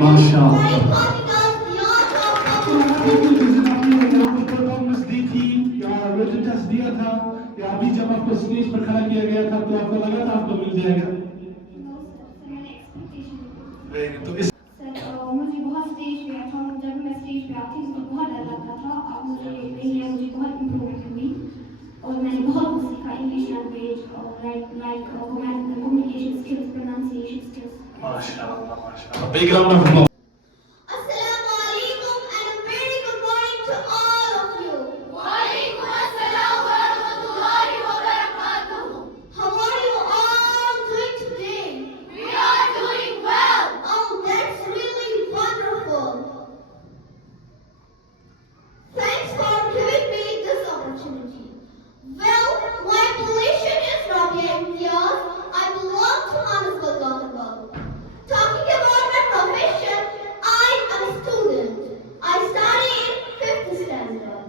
माशाअल्लाह। परफॉर्मेंस दी थी या रिटन टेस्ट दिया था या अभी जब आपको स्टेज पर खड़ा किया गया था तो आपको लगा था आपको मिल जाएगा? तो इस मुझे बहुत स्टेज पे था, जब मैं स्टेज पे आती थी तो बहुत डर लगता था। अब मुझे बहुत इम्प्रूवमेंट हुई और मैंने बहुत कुछ सीखा, इंग्लिश लैंग्वेज और like communication skills, pronunciation skills. माशाअल्लाह माशाअल्लाह। Big round of applause. Well, my position is Rabiya Imtiyaz. I belong to Ganderbal. Talking about my profession, I am a student. I study in 5th standard.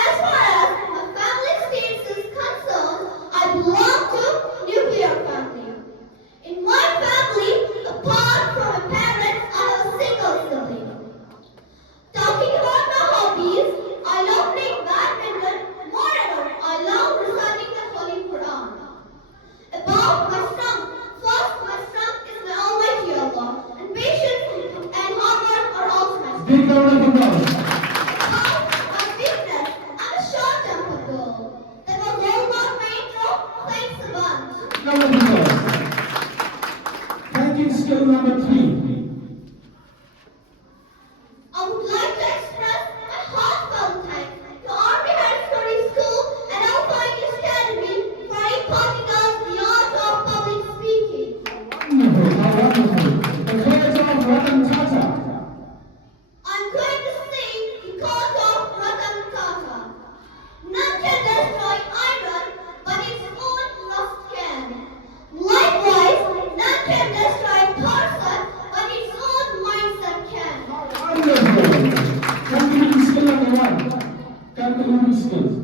As far as my family status is concerned, I belong to nuclear family. In my family, apart from my parents, I have a single sibling. Talking about my hobbies, I love playing badminton. Moreover, I love reciting the Holy Quran. About my strength, first my strength is my Almighty Allah, and patience and hard work are also my strength. Big round of applause. About my weakness, I'm a short-tempered girl. That was all about my intro. Thanks a bunch. Round of applause. Thank you, skill number 3. I would like to express my heartfelt thanks to Army High Study School and Alpha English Academy for imparting us the art of public speaking. Wonderful, how wonderful. The chorus of Ratan Tata. I'm going to sing the chord of Ratan Tata. None can destroy iron, but its own rust can. Likewise, none can destroy a person, but its own mindset can. Wonderful. Calculating skill number 1. Calculating skills.